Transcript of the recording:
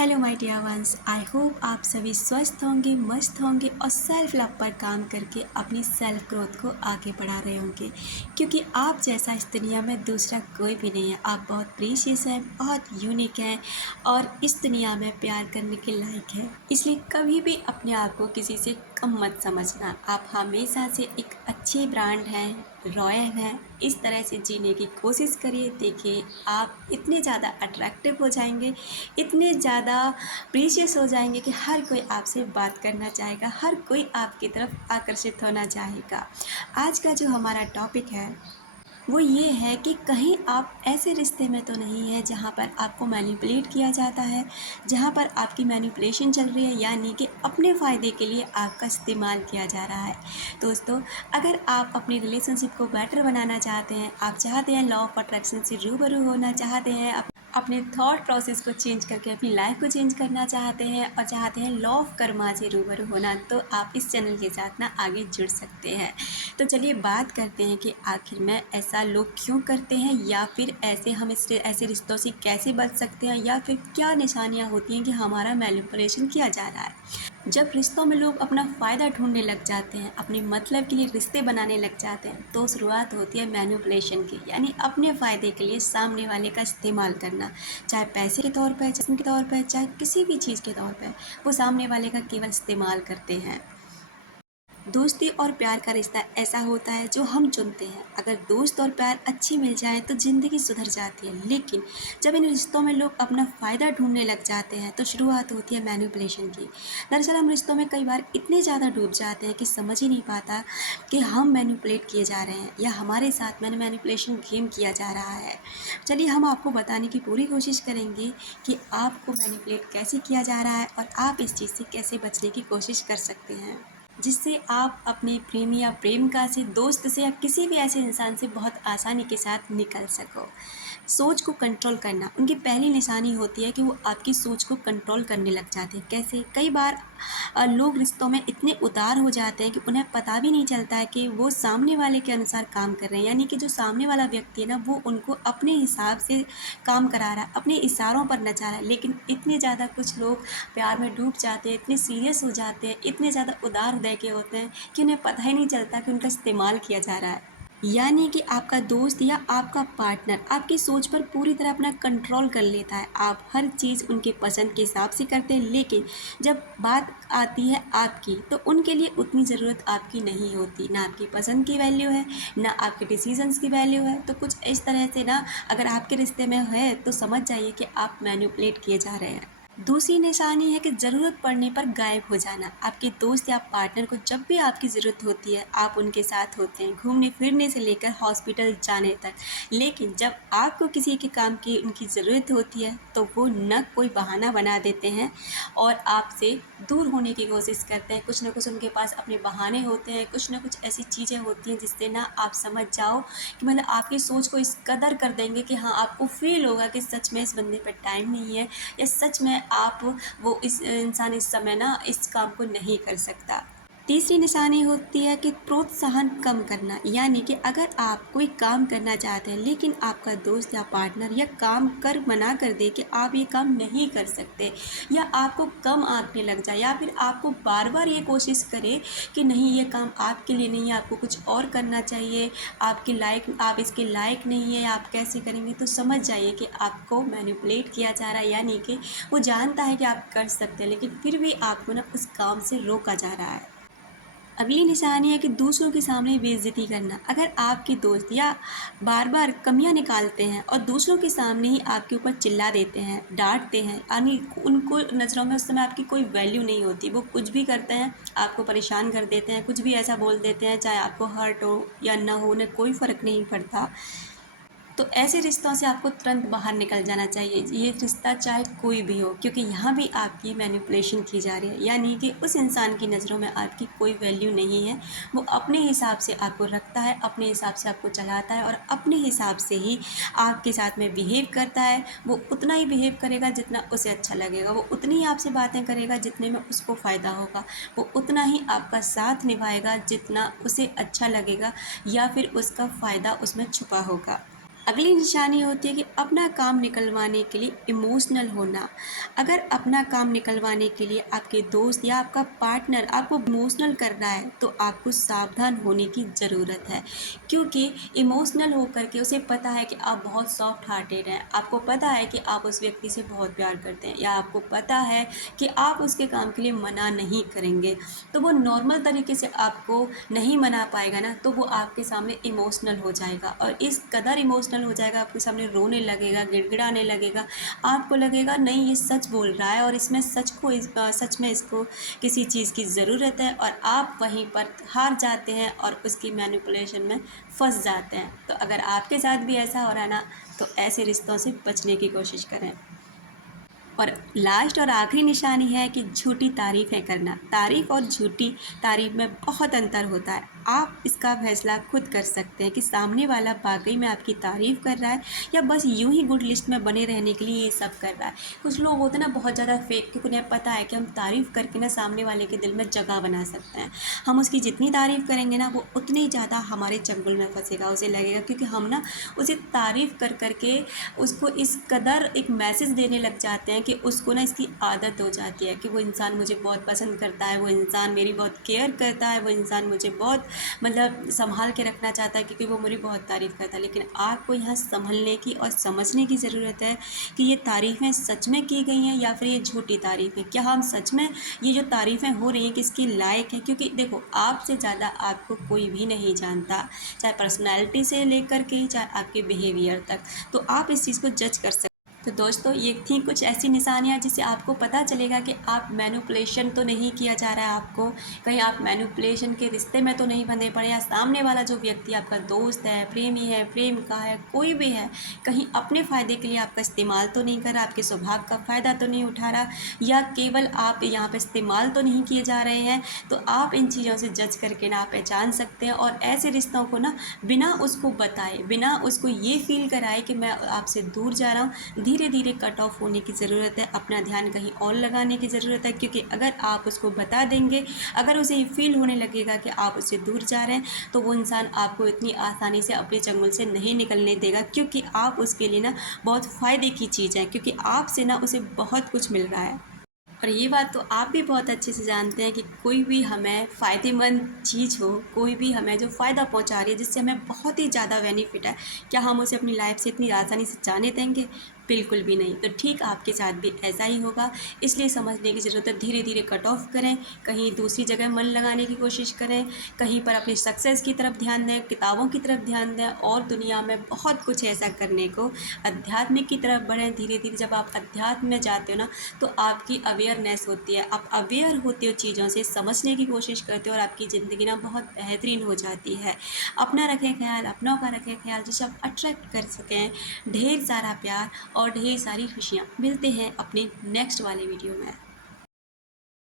Hello my dear ones, I hope आप सभी स्वस्थ होंगे, मस्त होंगे और सेल्फ लव पर काम करके अपनी सेल्फ ग्रोथ को आगे बढ़ा रहे होंगे, क्योंकि आप जैसा इस दुनिया में दूसरा कोई भी नहीं है। आप बहुत प्रीशियस हैं, बहुत यूनिक हैं और इस दुनिया में प्यार करने के लायक हैं। इसलिए कभी भी अपने आप को किसी से कम मत समझना। आप हमेशा से एक अच्छे ब्रांड हैं, रॉयल हैं। इस तरह से जीने की कोशिश करिए। देखिए, आप इतने ज़्यादा अट्रैक्टिव हो जाएंगे, इतने ज़्यादा प्रीशियस हो जाएंगे कि हर कोई आपसे बात करना चाहेगा, हर कोई आपकी तरफ आकर्षित होना चाहेगा। आज का जो हमारा टॉपिक है वो ये है कि कहीं आप ऐसे रिश्ते में तो नहीं है जहाँ पर आपको मैनिपुलेट किया जाता है, जहाँ पर आपकी मैनिपुलेशन चल रही है, यानी कि अपने फ़ायदे के लिए आपका इस्तेमाल किया जा रहा है। दोस्तों, अगर आप अपनी रिलेशनशिप को बेटर बनाना चाहते हैं, आप चाहते हैं लॉ ऑफ अट्रैक्शन से रूबरू होना चाहते हैं, अपने थॉट प्रोसेस को चेंज करके अपनी लाइफ को चेंज करना चाहते हैं और चाहते हैं लॉ ऑफ कर्मा से रूबरू होना, तो आप इस चैनल के साथ ना आगे जुड़ सकते हैं। तो चलिए बात करते हैं कि आखिर में ऐसा लोग क्यों करते हैं, या फिर हम ऐसे रिश्तों से कैसे बच सकते हैं, या फिर क्या निशानियां होती हैं कि हमारा मैनिपुलेशन किया जा रहा है। जब रिश्तों में लोग अपना फ़ायदा ढूंढने लग जाते हैं, अपने मतलब के लिए रिश्ते बनाने लग जाते हैं, तो शुरुआत होती है मैनिपुलेशन की, यानी अपने फ़ायदे के लिए सामने वाले का इस्तेमाल करना, चाहे पैसे के तौर पर, जिस्म के तौर पर, चाहे किसी भी चीज़ के तौर पर। वो सामने वाले का केवल इस्तेमाल करते हैं। दोस्ती और प्यार का रिश्ता ऐसा होता है जो हम चुनते हैं। अगर दोस्त और प्यार अच्छी मिल जाए तो ज़िंदगी सुधर जाती है, लेकिन जब इन रिश्तों में लोग अपना फ़ायदा ढूंढने लग जाते हैं तो शुरुआत होती है मैनिपुलेशन की। दरअसल हम रिश्तों में कई बार इतने ज़्यादा डूब जाते हैं कि समझ ही नहीं पाता कि हम मैनिपुलेट किए जा रहे हैं या हमारे साथ मैनिपुलेशन गेम किया जा रहा है। चलिए हम आपको बताने की पूरी कोशिश करेंगे कि आपको मैनिपुलेट कैसे किया जा रहा है और आप इस चीज़ से कैसे बचने की कोशिश कर सकते हैं, जिससे आप अपने प्रेमी या प्रेमिका से, दोस्त से या किसी भी ऐसे इंसान से बहुत आसानी के साथ निकल सको। सोच को कंट्रोल करना उनकी पहली निशानी होती है कि वो आपकी सोच को कंट्रोल करने लग जाते हैं। कैसे? कई बार लोग रिश्तों में इतने उदार हो जाते हैं कि उन्हें पता भी नहीं चलता है कि वो सामने वाले के अनुसार काम कर रहे हैं, यानी कि जो सामने वाला व्यक्ति है ना, वो उनको अपने हिसाब से काम करा रहा है, अपने इशारों पर नचा रहा है। लेकिन इतने ज़्यादा कुछ लोग प्यार में डूब जाते हैं, इतने सीरियस हो जाते हैं, इतने ज़्यादा उदार हृदय के होते हैं कि उन्हें पता ही नहीं चलता कि उनका इस्तेमाल किया जा रहा है। यानी कि आपका दोस्त या आपका पार्टनर आपकी सोच पर पूरी तरह अपना कंट्रोल कर लेता है। आप हर चीज़ उनके पसंद के हिसाब से करते हैं, लेकिन जब बात आती है आपकी, तो उनके लिए उतनी ज़रूरत आपकी नहीं होती। ना आपकी पसंद की वैल्यू है, ना आपके डिसीजंस की वैल्यू है। तो कुछ इस तरह से ना, अगर आपके रिश्ते में है तो समझ जाइए कि आप मैनिपुलेट किए जा रहे हैं। दूसरी निशानी है कि ज़रूरत पड़ने पर गायब हो जाना। आपके दोस्त या पार्टनर को जब भी आपकी ज़रूरत होती है, आप उनके साथ होते हैं, घूमने फिरने से लेकर हॉस्पिटल जाने तक। लेकिन जब आपको किसी के काम की उनकी ज़रूरत होती है तो वो न कोई बहाना बना देते हैं और आपसे दूर होने की कोशिश करते हैं। कुछ ना कुछ उनके पास अपने बहाने होते हैं, कुछ ना कुछ ऐसी चीज़ें होती हैं जिससे ना आप समझ जाओ कि मतलब आपकी सोच को इस कदर कर देंगे कि हाँ, आपको फ़ील होगा कि सच में इस बंदे पर टाइम नहीं है, या सच में आप वो इस इंसान इस समय ना इस काम को नहीं कर सकता। तीसरी निशानी होती है कि प्रोत्साहन कम करना, यानी कि अगर आप कोई काम करना चाहते हैं लेकिन आपका दोस्त या पार्टनर या काम कर मना कर दे कि आप ये काम नहीं कर सकते, या आपको कम आंकने लग जाए, या फिर आपको बार बार ये कोशिश करे कि नहीं, ये काम आपके लिए नहीं है, आपको कुछ और करना चाहिए, आपके लायक, आप इसके लायक नहीं है, आप कैसे करेंगे, तो समझ जाइए कि आपको मैनिपुलेट किया जा रहा है। यानी कि वो जानता है कि आप कर सकते हैं, लेकिन फिर भी आपको ना उस काम से रोका जा रहा है। अगली निशानी है कि दूसरों के सामने बेइज्जती करना। अगर आपके दोस्त या बार बार कमियां निकालते हैं और दूसरों के सामने ही आपके ऊपर चिल्ला देते हैं, डांटते हैं, यानी उनको नज़रों में उस समय आपकी कोई वैल्यू नहीं होती, वो कुछ भी करते हैं, आपको परेशान कर देते हैं, कुछ भी ऐसा बोल देते हैं, चाहे आपको हर्ट हो या ना हो, उन्हें कोई फ़र्क नहीं पड़ता। तो ऐसे रिश्तों से आपको तुरंत बाहर निकल जाना चाहिए। ये रिश्ता चाहे कोई भी हो, क्योंकि यहाँ भी आपकी मैनिपुलेशन की जा रही है, यानी कि उस इंसान की नज़रों में आपकी कोई वैल्यू नहीं है। वो अपने हिसाब से आपको रखता है, अपने हिसाब से आपको चलाता है और अपने हिसाब से ही आपके साथ में बिहेव करता है। वो उतना ही बिहेव करेगा जितना उसे अच्छा लगेगा, वो उतनी ही आपसे बातें करेगा जितने में उसको फ़ायदा होगा, वो उतना ही आपका साथ निभाएगा जितना उसे अच्छा लगेगा या फिर उसका फ़ायदा उसमें छुपा होगा। अगली निशानी होती है कि अपना काम निकलवाने के लिए इमोशनल होना। अगर अपना काम निकलवाने के लिए आपके दोस्त या आपका पार्टनर आपको इमोशनल कर रहा है तो आपको सावधान होने की ज़रूरत है, क्योंकि इमोशनल होकर के उसे पता है कि आप बहुत सॉफ्ट हार्टेड हैं, आपको पता है कि आप उस व्यक्ति से बहुत प्यार करते हैं, या आपको पता है कि आप उसके काम के लिए मना नहीं करेंगे, तो वो नॉर्मल तरीके से आपको नहीं मना पाएगा ना, तो वो आपके सामने इमोशनल हो जाएगा और इस कदर इमोशनल हो जाएगा, आपके सामने रोने लगेगा, गिड़गिड़ाने लगेगा। आपको लगेगा नहीं ये सच बोल रहा है और इसमें सच में इसको किसी चीज़ की ज़रूरत है, और आप वहीं पर हार जाते हैं और उसकी मैनिपुलेशन में फंस जाते हैं। तो अगर आपके साथ भी ऐसा हो रहा है ना, तो ऐसे रिश्तों से बचने की कोशिश करें। और लास्ट और आखिरी निशानी है कि झूठी तारीफ़ें करना। तारीफ़ और झूठी तारीफ़ में बहुत अंतर होता है। आप इसका फैसला खुद कर सकते हैं कि सामने वाला वाक़ई में आपकी तारीफ़ कर रहा है या बस यूँ ही गुड लिस्ट में बने रहने के लिए ये सब कर रहा है। कुछ लोग होते हैं ना बहुत ज़्यादा फेक, क्योंकि उन्हें पता है कि हम तारीफ़ करके ना सामने वाले के दिल में जगह बना सकते हैं। हम उसकी जितनी तारीफ़ करेंगे ना वो उतनी ज़्यादा हमारे चंगुल में फँसेगा, उसे लगेगा, क्योंकि हम ना उसे तारीफ़ कर के उसको इस कदर एक मैसेज देने लग जाते हैं कि उसको ना इसकी आदत हो जाती है कि वो इंसान मुझे बहुत पसंद करता है, वो इंसान मेरी बहुत केयर करता है, वो इंसान मुझे बहुत मतलब संभाल के रखना चाहता है क्योंकि वो मेरी बहुत तारीफ़ करता है। लेकिन आपको यहाँ संभलने की और समझने की ज़रूरत है कि ये तारीफ़ें सच में की गई हैं या फिर ये झूठी तारीफ़ें। क्या हम सच में ये जो तारीफ़ें हो रही हैं किसकी लायक है? क्योंकि देखो आपसे ज़्यादा आपको कोई भी नहीं जानता, चाहे पर्सनैलिटी से लेकर के चाहे आपके बिहेवियर तक। तो आप इस चीज़ को जज कर सकते। तो दोस्तों ये थी कुछ ऐसी निशानियाँ जिससे आपको पता चलेगा कि आप मैनिपुलेशन तो नहीं किया जा रहा है आपको, कहीं आप मैनिपुलेशन के रिश्ते में तो नहीं बंधे पड़े, या सामने वाला जो व्यक्ति आपका दोस्त है, प्रेमी है, प्रेमिका है, कोई भी है, कहीं अपने फ़ायदे के लिए आपका इस्तेमाल तो नहीं कर रहा, आपके स्वभाव का फ़ायदा तो नहीं उठा रहा, या केवल आप यहाँ पर इस्तेमाल तो नहीं किए जा रहे हैं। तो आप इन चीज़ों से जज करके ना पहचान सकते हैं और ऐसे रिश्तों को ना बिना उसको बताए, बिना उसको ये फ़ील कराए कि मैं आपसे दूर जा रहा हूँ, धीरे धीरे कट ऑफ होने की ज़रूरत है। अपना ध्यान कहीं और लगाने की ज़रूरत है, क्योंकि अगर आप उसको बता देंगे, अगर उसे ये फील होने लगेगा कि आप उससे दूर जा रहे हैं, तो वो इंसान आपको इतनी आसानी से अपने चंगुल से नहीं निकलने देगा, क्योंकि आप उसके लिए ना बहुत फ़ायदे की चीज़ है, क्योंकि आपसे ना उसे बहुत कुछ मिल रहा है। और ये बात तो आप भी बहुत अच्छे से जानते हैं कि कोई भी हमें फ़ायदेमंद चीज़ हो, कोई भी हमें जो फ़ायदा पहुंचा रही है, जिससे हमें बहुत ही ज़्यादा बेनिफिट है, क्या हम उसे अपनी लाइफ से इतनी आसानी से जाने देंगे? बिल्कुल भी नहीं। तो ठीक आपके साथ भी ऐसा ही होगा, इसलिए समझने की ज़रूरत है। धीरे धीरे कट ऑफ करें, कहीं दूसरी जगह मन लगाने की कोशिश करें, कहीं पर अपनी सक्सेस की तरफ ध्यान दें, किताबों की तरफ ध्यान दें, और दुनिया में बहुत कुछ ऐसा करने को। आध्यात्मिक की तरफ बढ़ें। धीरे धीरे जब आप अध्यात्म में जाते हो ना, तो आपकी अवेयरनेस होती है, आप अवेयर होते हो चीज़ों से, समझने की कोशिश करते हो, और आपकी ज़िंदगी ना बहुत बेहतरीन हो जाती है। अपना रखें ख्याल, अपनों का रखें ख्याल, जिससे आप अट्रैक्ट कर सकें ढेर सारा प्यार और ढेर सारी खुशियाँ। मिलते हैं अपने नेक्स्ट वाले वीडियो में।